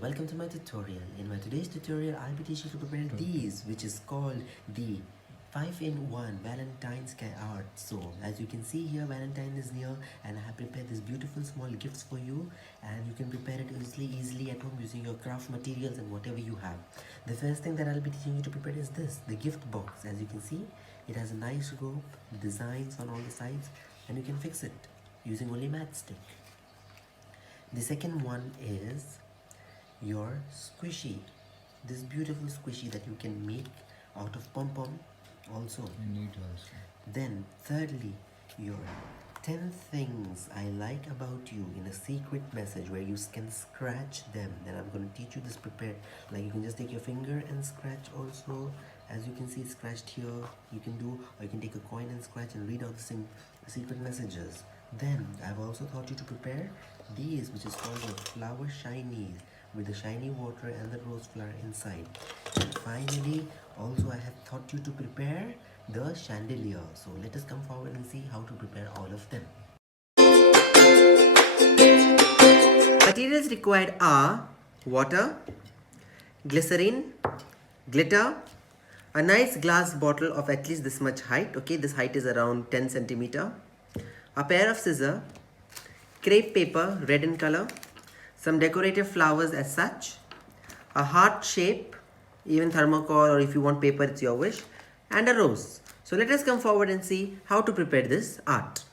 and welcome to my tutorial. In my today's tutorial, I'll be teaching you to prepare these, which is called the 5-in-1 Valentine's art. So as you can see here, Valentine is near and I have prepared these beautiful small gifts for you, and you can prepare it easily at home using your craft materials and whatever you have. The first thing that I'll be teaching you to prepare is this, the gift box. As you can see, it has a nice rope, designs on all the sides, and you can fix it using only matchstick. The second one is your squishy, this beautiful squishy that you can make out of pom-pom also. Then thirdly, your 10 things I like about you in a secret message where you can scratch them. Then I'm going to teach you this prepared, like you can just take your finger and scratch also. As you can see, it's scratched here. You can do, or you can take a coin and scratch and read out the secret messages. Then I've also taught you to prepare these, which is called the flower shinies, with the shiny water and the rose flower inside. And finally, also I have taught you to prepare the chandelier. So let us come forward and see how to prepare all of them. Materials required are water, glycerin, glitter, a nice glass bottle of at least this much height. Okay, this height is around 10 centimeter. A pair of scissors, crepe paper, red in color, some decorative flowers as such, a heart shape, even thermocol, or if you want paper, it's your wish, and a rose. So let us come forward and see how to prepare this art.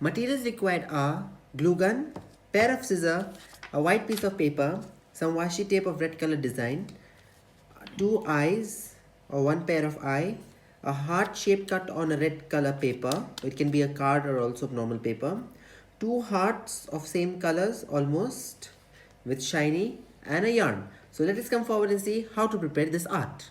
Materials required are glue gun, pair of scissors, a white piece of paper, some washi tape of red color design, 2 eyes or 1 pair of eye, a heart shape cut on a red color paper. It can be a card or also normal paper, 2 hearts of same colors almost with shiny, and a yarn. So let us come forward and see how to prepare this art.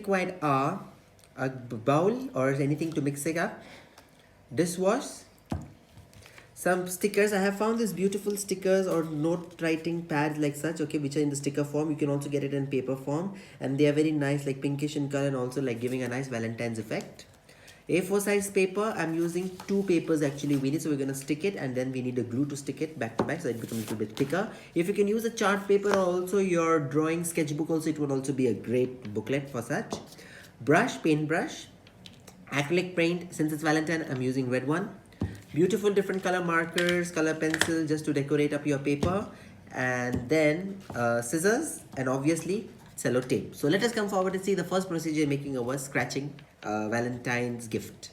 required are a bowl or anything to mix it up, dishwash, some stickers. I have found these beautiful stickers or note writing pads like such, okay, which are in the sticker form. You can also get it in paper form, and they are very nice, like pinkish in color, and also like giving a nice Valentine's effect. A4 size paper. I'm using 2 papers actually we need, so we're gonna stick it, and then we need a glue to stick it back to back so it becomes a little bit thicker. If you can use a chart paper or also your drawing sketchbook also, it would also be a great booklet for such. Brush, paintbrush, acrylic paint. Since it's Valentine, I'm using red one. Beautiful different color markers, color pencil just to decorate up your paper, and then scissors, and obviously sellotape. So let us come forward and see the first procedure making our scratching Valentine's gift.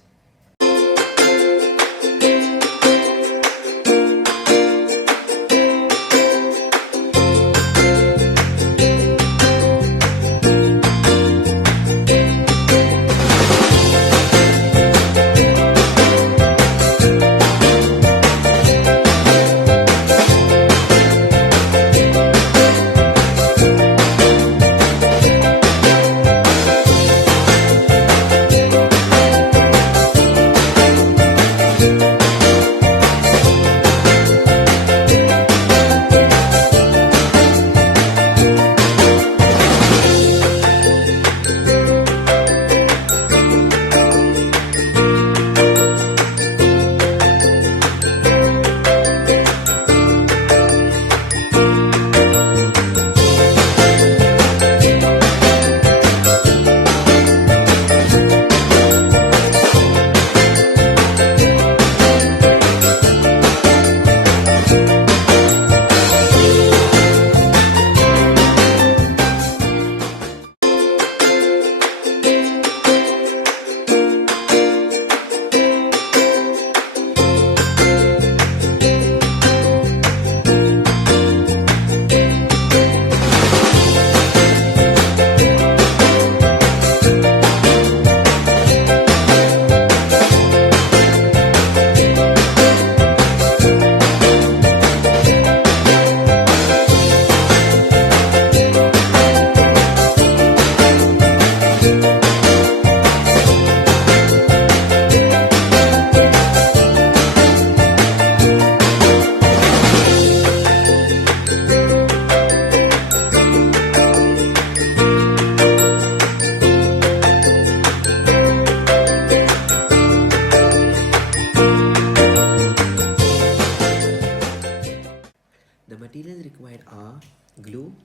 The materials required are glue,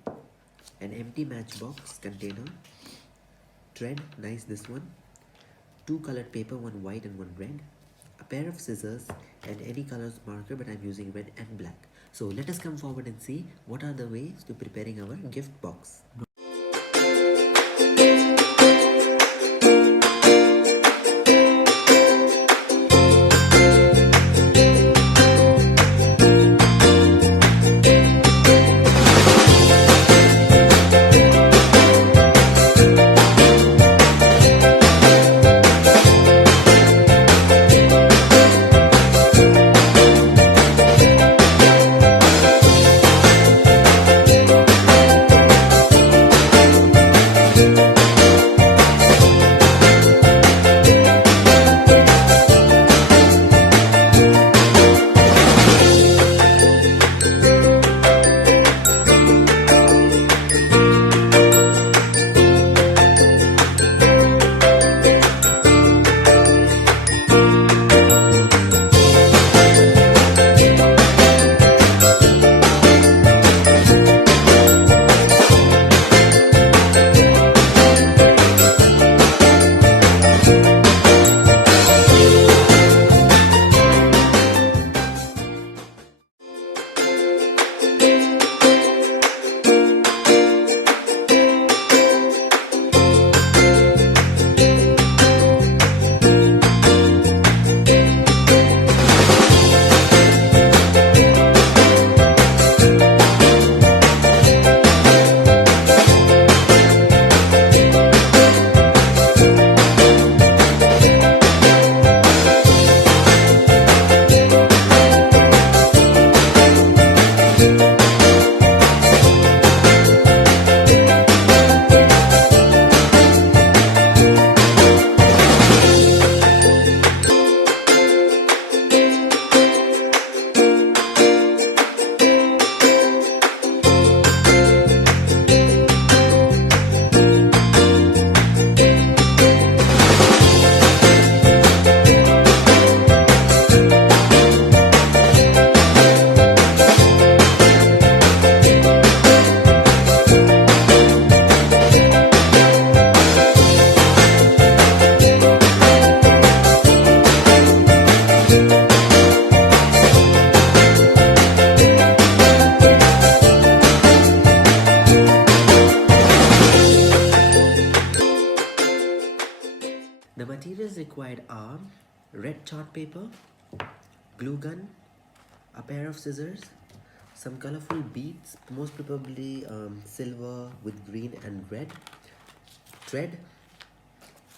an empty matchbox container, thread, nice this one, 2 colored paper, one white and one red, a pair of scissors, and any colors marker, but I'm using red and black. So let us come forward and see what are the ways to preparing our gift box. red chart paper, glue gun, a pair of scissors, some colorful beads, most probably silver with green and red, thread,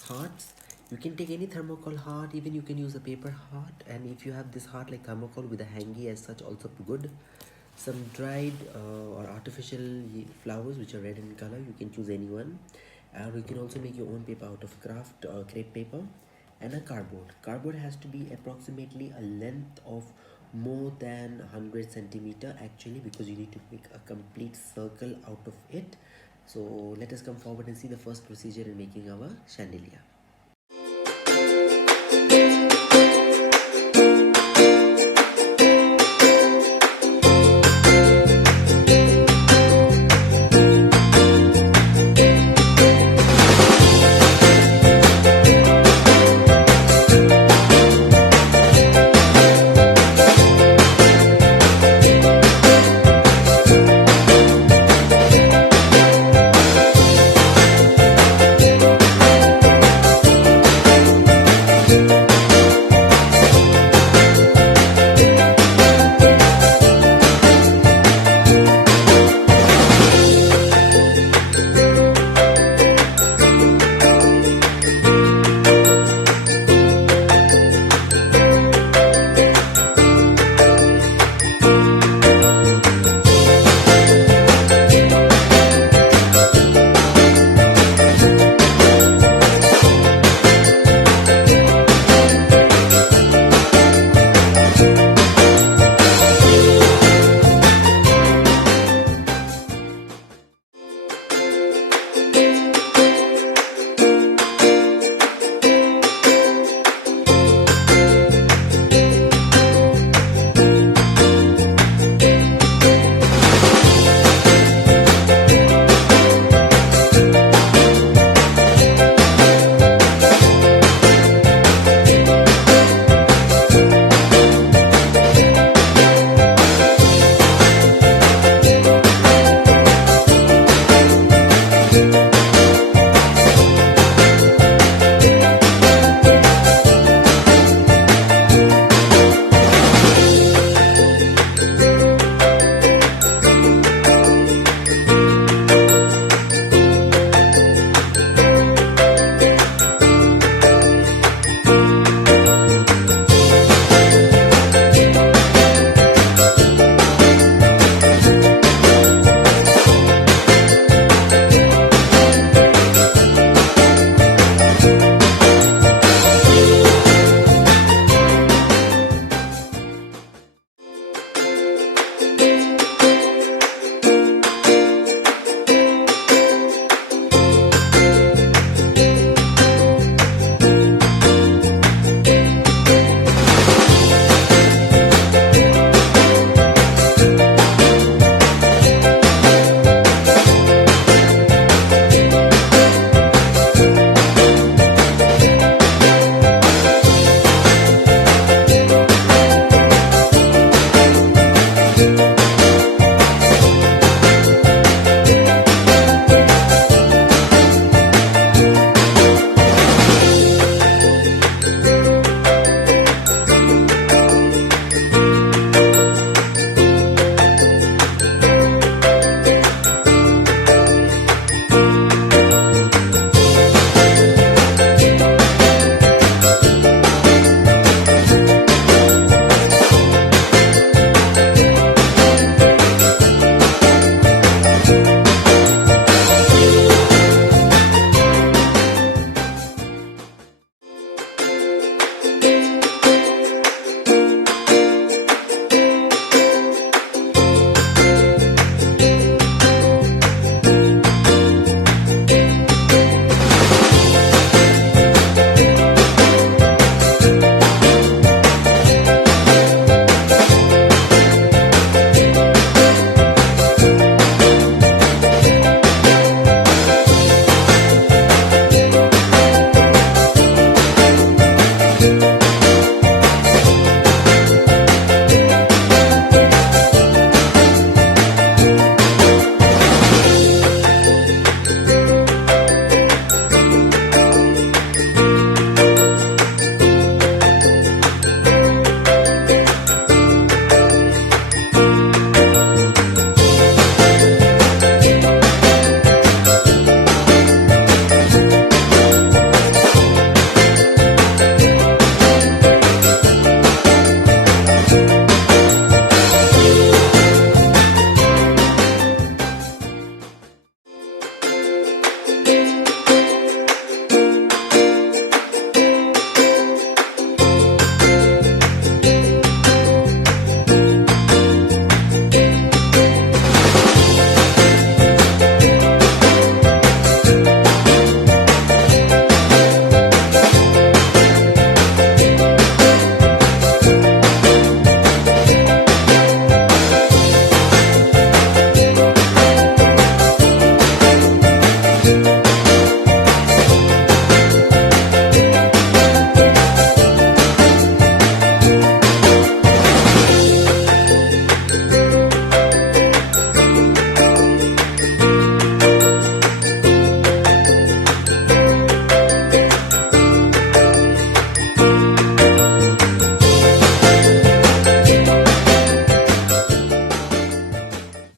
hearts. You can take any thermocol heart, even you can use a paper heart, and if you have this heart like thermocol with a hangy as such, also good. Some dried or artificial flowers which are red in color, you can choose any one. And you can also make your own paper out of craft or crepe paper. And a cardboard has to be approximately a length of more than 100 centimeter actually, because you need to make a complete circle out of it. So let us come forward and see the first procedure in making our chandelier.